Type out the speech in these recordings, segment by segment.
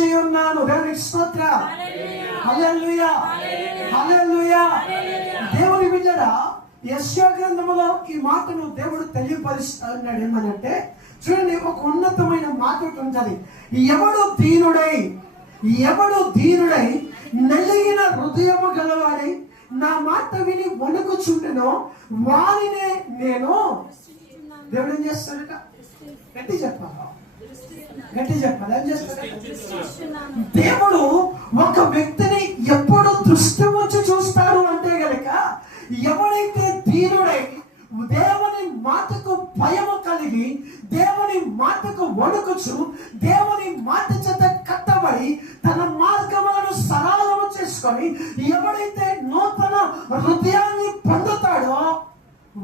చూచి ఉన్నాను. దేవునికి స్తోత్రం. హల్లెలూయా, హల్లెలూయా. దేవుని బిడ్డరా, యెషయా గ్రంథములో ఈ మాటను దేవుడు తెలియపరుస్తా ఉన్నాడు. ఏమనంటే చూడండి, ఒక ఉన్నతమైన మాట ఉంటుంది. ఎవడు దీనుడై నలిగిన హృదయము గలవాడై నా మాట విని వణుకుచుండెనో వారినే నేను. దేవుడు ఏం చేస్తాడట? గట్టి చెప్పాలి. ఏం చేస్తాడట? దేవుడు ఒక వ్యక్తిని ఎప్పుడు దృష్టి వచ్చి చూస్తాడు అంటే గనక, ఎవడైతే దీనుడై దేవుని మాటకు భయము కలిగి దేవుని మాటకు వణుకుచు దేవుని మాట చేత కట్టబడి తన మార్గములను సరళము చేసుకొని ఎవడైతే నూతన హృదయాన్ని పొందుతాడో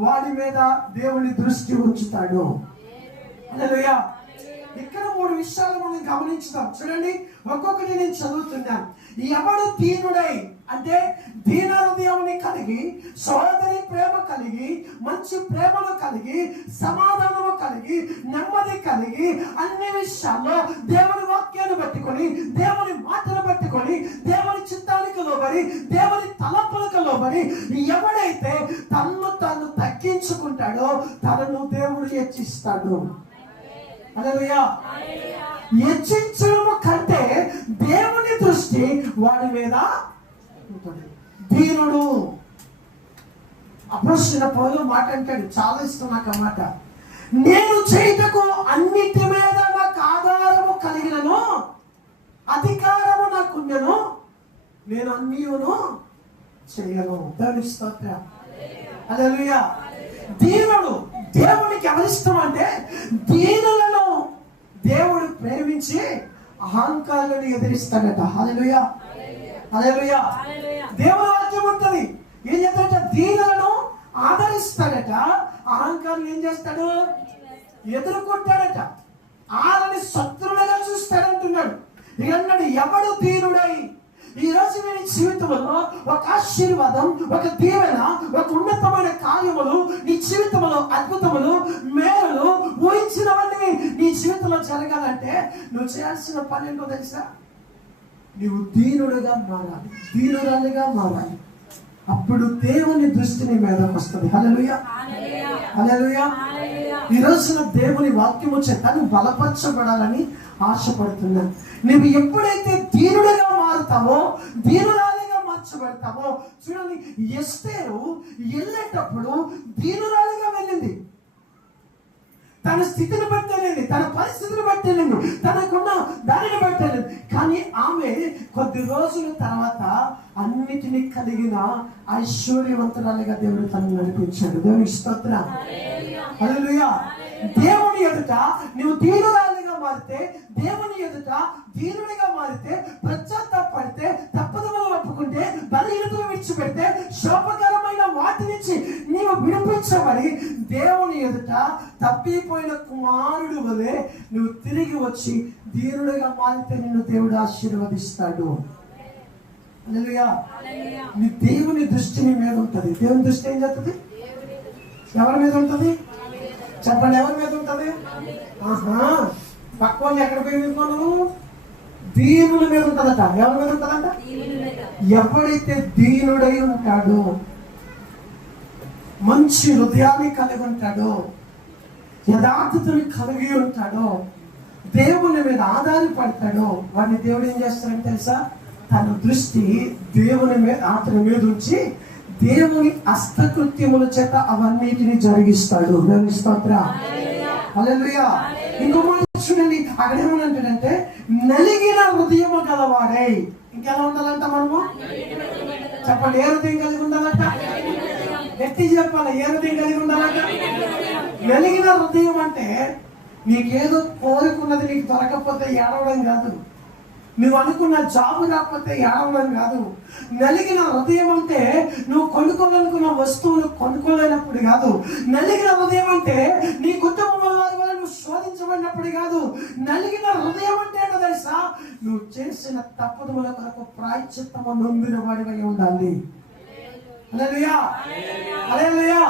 వాడి మీద దేవుని దృష్టి ఉంచుతాడు. హల్లెలూయా. ఇక్కడ 3 విషయాలు మనం గమనించుదాం. చూడండి, ఒక్కొక్కటి నేను చదువుతున్నాను. ఎవడు దీనుడై అంటే దీన హృదయాన్ని కలిగి, సోదరి ప్రేమ కలిగి, మంచి ప్రేమను కలిగి, సమాధానము కలిగి, నెమ్మది కలిగి, అన్ని విషయాల్లో దేవుని వాక్యాన్ని పట్టుకొని, దేవుని మాటను పట్టుకొని, దేవుని చిత్తానికి లోబడి, దేవుని తలంపులకు లోబడి ఎవడైతే తన్ను తాను తగ్గించుకుంటాడో తనను దేవుడు హెచ్చిస్తాడు. హల్లెలూయా. హెచ్చించడము కంటే దేవుని దృష్టి వాడి మీద ఉంటుంది. దీనుడు. అపోస్తలుడైన పౌలు మాట అంటాడు, చాలా ఇష్టం నాకు ఆ మాట. నేను చేయుటకు అన్నిటి మీద నాకు ఆధారము కలిగినను, అధికారము నాకున్నను, నేను అన్నీయును చేయను. దేవుని స్తోత్రం. హల్లెలూయా. దీనుడు. దేవునికి ఎవరిష్టం అంటే దీనులను దేవుడు ప్రేమించి అహంకారాలను ఎదిరిస్తాడట. హల్లెలూయా, హల్లెలూయా. దేవుని వాక్యం ఉంటుంది. ఏం చేస్తాడట? దీనులను ఆదరిస్తాడట, అహంకారాలు ఏం చేస్తాడు? ఎదుర్కొంటాడట, వాళ్ళని శత్రువులుగా చూస్తాడంటున్నాడు. ఇక అన్నాడు, ఎవడు దీనుడై. ఈ రోజు నీ జీవితంలో ఒక ఆశీర్వాదం, ఒక దీవెన, ఒక ఉన్నతమైన కార్యములు నీ జీవితంలో, అద్భుతములు, మేలు ఊహించినవన్నీ నీ జీవితంలో జరగాలంటే నువ్వు చేయాల్సిన పని ఏంటో తెలుసా? నువ్వు దీనుడుగా మారాలి, దీనురాలుగా మారాలి. అప్పుడు దేవుని దృష్టి నీ మీదకి వస్తుంది. హల్లెలూయా, హల్లెలూయా. ఈ రోజున దేవుని వాక్యము చేత నువ్వు బలపరచబడాలని ఆశపడుతున్నాను. నువ్వు ఎప్పుడైతే దీనుడిగా మారుతావో, దీనురాలిగా మార్చబడతావో. చూడండి, ఎస్తేరు వెళ్ళేటప్పుడు దీనురాలిగా వెళ్ళింది. తన స్థితిని బట్టలేదు, తన పరిస్థితిని బట్టలేదు, తనకున్న దానిని బట్టలేదు. కానీ ఆమె కొద్ది రోజుల తర్వాత అన్నిటినీ కలిగిన ఐశ్వర్యవంతురాలుగా దేవుడు తనను నడిపించాడు. దేవుని స్తోత్రం. హల్లెలూయా. దేవుని ఎదుట నువ్వు దీనురాలిగా మారితే, దేవుని ఎదుట దీనుడిగా మారితే, పశ్చాత్తాపడితే, తప్పదములు ఒప్పుకుంటే, బలహీనతను విడిచిపెడితే, శోభకరమైన వాటి నుంచి నీవు విడిపించబడి దేవుని ఎదుట తప్పిపోయిన కుమారుడు వలె నువ్వు తిరిగి వచ్చి దీనుడిగా మారితే నిన్ను దేవుడు ఆశీర్వదిస్తాడు. హల్లెలూయా. నీ దేవుని దృష్టి నీ మీద ఉంటుంది. దేవుని దృష్టి ఏం చేస్తుంది? ఎవరి మీద ఉంటుంది? చెప్పండి, ఎవరి మీద ఉంటుంది? పక్క వాళ్ళు ఎక్కడ పోయి విన్నాను? దీనుల మీద ఉంటుందట. ఎవరి మీద ఉంటుందంట? ఎవడైతే దీనుడై ఉంటాడో, మంచి హృదయాన్ని కలిగి ఉంటాడో, యథార్థతని కలిగి ఉంటాడో, దేవుని మీద ఆధారపడతాడో వాడిని దేవుడు ఏం చేస్తాడంటే తెలుసా? తన దృష్టి దేవుని మీద, అతని మీద ఉంచి దేవుని హస్తకృత్యముల చేత అవన్నిటిని జరిగిస్తాడు. దేవుని స్తోత్రం. హల్లెలూయా. ఇంకో మాట చూడండి, అక్కడ ఏమనంటాడంటే నలిగిన హృదయము గలవాడై. ఇంకెలా ఉండాలంట మనము? చెప్పండి, ఏ హృదయం కలిగి ఉండాలంట? గట్టి చెప్పాలి, ఏ హృదయం కలిగి ఉండాలంట? నలిగిన హృదయం అంటే నీకేదో కోరుకున్నది నీకు దొరకకపోతే ఏడవడం కాదు, నువ్వు అనుకున్న జాబు రాకపోతే ఏడవడం కాదు. నలిగిన హృదయం అంటే నువ్వు కొనుక్కోవాలనుకున్న వస్తువులు కొనుక్కోలేనప్పుడు కాదు. నలిగిన హృదయం అంటే నీ కుటుంబం వల్ల నువ్వు శోధించబడినప్పుడు కాదు. నలిగిన హృదయం అంటే ఏంటో తెలుసా? నువ్వు చేసిన తప్పుదముల కొరకు ప్రాయశ్చిత్తము నొందిన వాడివై ఉండాలి. హల్లెలూయా, హల్లెలూయా.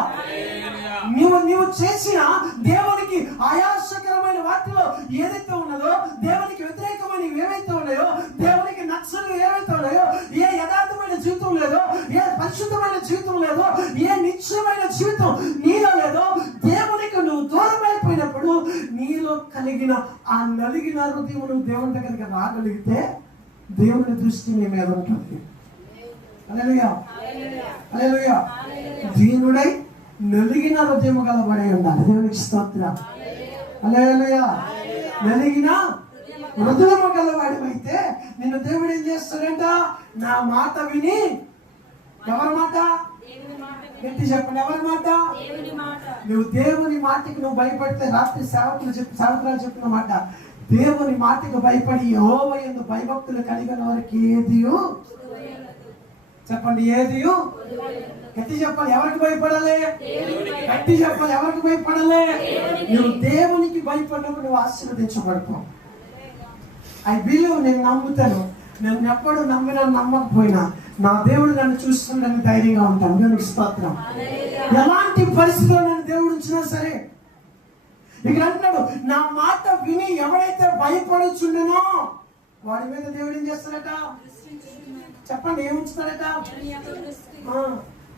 నీవు చేసిన దేవునికి ఆయాసకరమైన వాటిలో ఏదైతే ఉన్నదో, దేవునికి వ్యతిరేకమైన ఏవైతే ఉన్నాయో, నలిగిన హృదయం నువ్వు దేవుని దగ్గరికి రాగలిగితే దేవుని దృష్టి నీ మీద ఉంటుంది. హల్లెలూయా, హల్లెలూయా. దీనుడై నలిగిన హృదయం గలవాడై ఉండాలి. దేవునికి స్తోత్రం. హల్లెలూయా. నలిగిన హృదయము గలవాడివైతే నిన్ను దేవుడు ఏం చేస్తాడంట? నా మాట విని. ఎవరి మాట? గట్టి చెప్పండి, ఎవరి మాట? నువ్వు దేవుని మాటకి నువ్వు భయపడితే, రాత్రి సేవకురాలు చెప్పిన మాట, దేవుని మాటకు భయపడి యెహోవా యందు భయభక్తులు కలిగిన వారికి ఏదియు చెప్పండి, ఏదియు. గట్టి చెప్పాలి, ఎవరికి భయపడాలి? గట్టి చెప్పాలి, ఎవరికి భయపడాలి? నువ్వు దేవునికి భయపడినప్పుడు నువ్వు ఆశీర్వదించబడతావు. ఐ బిలీవ్, నేను నమ్ముతాను. నేను ఎప్పుడు నమ్మకపోయినా నా దేవుడు నన్ను చూస్తుందని ధైర్యంగా ఉంటాను. దేవునికి స్తోత్రం. ఎలాంటి పరిస్థితుల్లో నన్ను దేవుడు ఉంచినా సరే, ఇక్కడ అంటున్నాడు, నా మాట విని ఎవరైతే భయపడుచుండనో వాడి మీద దేవుడు ఏం చేస్తాడట? చెప్పండి, ఏముంచుతాడట?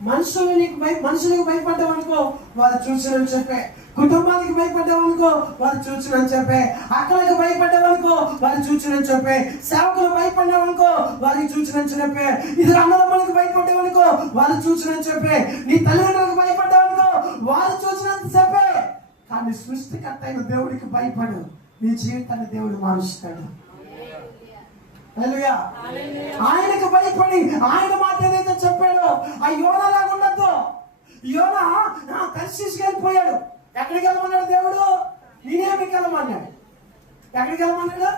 మనుషులకు భయపడ్డావనుకో వారు చూసినని చెప్పే, కుటుంబానికి భయపడ్డావనుకో వారు చూసినని చెప్పే, అక్కలకు భయపడ్డావనుకో వారు చూసినని చెప్పే, సేవకులు భయపడ్డావనుకో వారికి చూసినని చెప్పే, ఇద్దరు అన్నదమ్ములకు భయపడ్డావనుకో వారు చూసినని చెప్పే, నీ తల్లిదండ్రులకు భయపడ్డావనుకో వారు చూసినంత చెప్పే. కానీ సృష్టికర్త అయిన దేవుడికి భయపడు, నీ జీవితాన్ని దేవుడు మారుస్తాడు. హల్లెలూయా. ఆయనకు భయపడి ఆయన మాట ఏదైతే చెప్పాడో ఆ యోనాలాగా ఉండద్దు. యోనా తర్షీషుకి వెళ్ళిపోయాడు. ఎక్కడికి వెళ్ళమన్నాడు దేవుడు? నినేవేకి వెళ్ళమన్నాడు. ఎక్కడికి వెళ్ళమన్నాడు?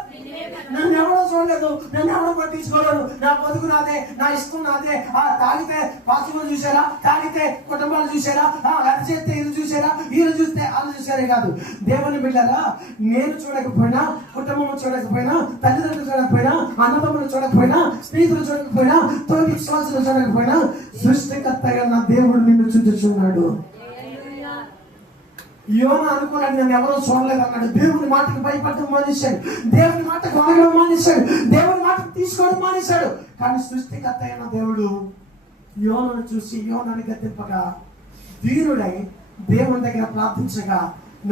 నన్ను ఎవడో చూడలేదు, నన్ను ఎవడో పట్టించుకోలేదు, నా బతుకు నాదే, నా ఇష్టం నాదే. తాగితే పాత్రలు చూసారా, తాగితే కుటుంబాలు చూసారా, అది చేస్తే ఇది చూసారా, వీళ్ళు చూస్తే వాళ్ళు చూసారే కాదు. దేవుని బిడ్డరా, నేను చూడకపోయినా, కుటుంబం చూడకపోయినా, తల్లిదండ్రులు చూడకపోయినా, అన్నదమ్ములు చూడకపోయినా, స్నేహితులు చూడకపోయినా, తోటి విశ్వాసులు చూడకపోయినా, సృష్టికర్తగా నా దేవుడు నిన్ను చూచుచున్నాడు. యోనా అనుకున్నాడు, నేను ఎవరో చూడలేదు అన్నాడు. దేవుని మాటకు భయపడడం మానేశాడు, దేవుని మాటకు ఆగడం మానేశాడు, దేవుని మాటకు తీసుకోవడం మానేశాడు. కానీ సృష్టికర్త అయిన దేవుడు యోనాను చూసి యోనాను గద్దింపగా, దీనుడై దేవుని దగ్గర ప్రార్థించగా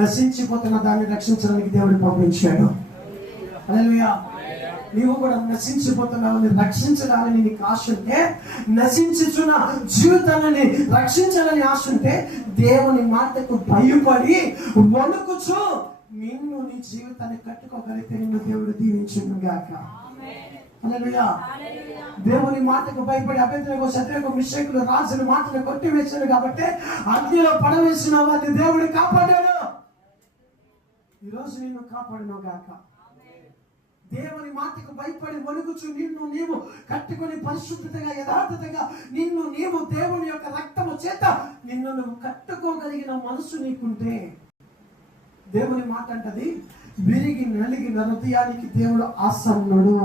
నశించిపోతున్న దాన్ని రక్షించడానికి దేవుడు పంపించాడు. హల్లెలూయా. నీవు కూడా నశించిపోతున్నావు, రక్షించడానికి నీకు ఆశ ఉంటే, నశించుచున్న జీవితాన్ని రక్షించాలని ఆశ ఉంటే, దేవుని మాటకు భయపడి వణుకుచు నిన్ను నీ జీవితాన్ని కట్టుకోగలిగితే నిన్ను దేవుడు దీవించును గాక. హల్లెలూయా. దేవుని మాటకు భయపడి అబేద్నెగో, షద్రకు, మిషకులు రాజుల మాటను కొట్టివేశాడు కాబట్టి అగ్నిలో పడవేసిన వారిని దేవుడు కాపాడాడు. ఈరోజు నిన్ను కాపాడును గాక. దేవుని మాటకు భయపడి వణుకుచు నిన్ను నీవు కట్టుకొని పరిశుద్ధతగా, యథార్థతగా నిన్ను నీవు దేవుని యొక్క రక్తము చేత నిన్ను నువ్వు కట్టుకోగలిగిన మనసు నీకుంటే, దేవుని మాట అంటది, విరిగి నలిగిన హృదయానికి దేవుడు ఆసన్నుడు.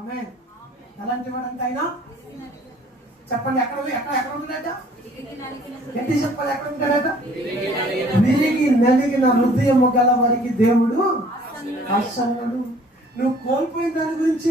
ఆమేన్. ఎలాంటి వాడంటే ఆయన? చెప్పండి, ఎక్కడ ఉంటాడట? ఎట్టి చెప్పాలి, ఎక్కడ ఉంటాడట? విరిగి నలిగిన హృదయము గల వారికి దేవుడు ఆసన్నుడు. నువ్వు కోల్పోయిన దాని గురించి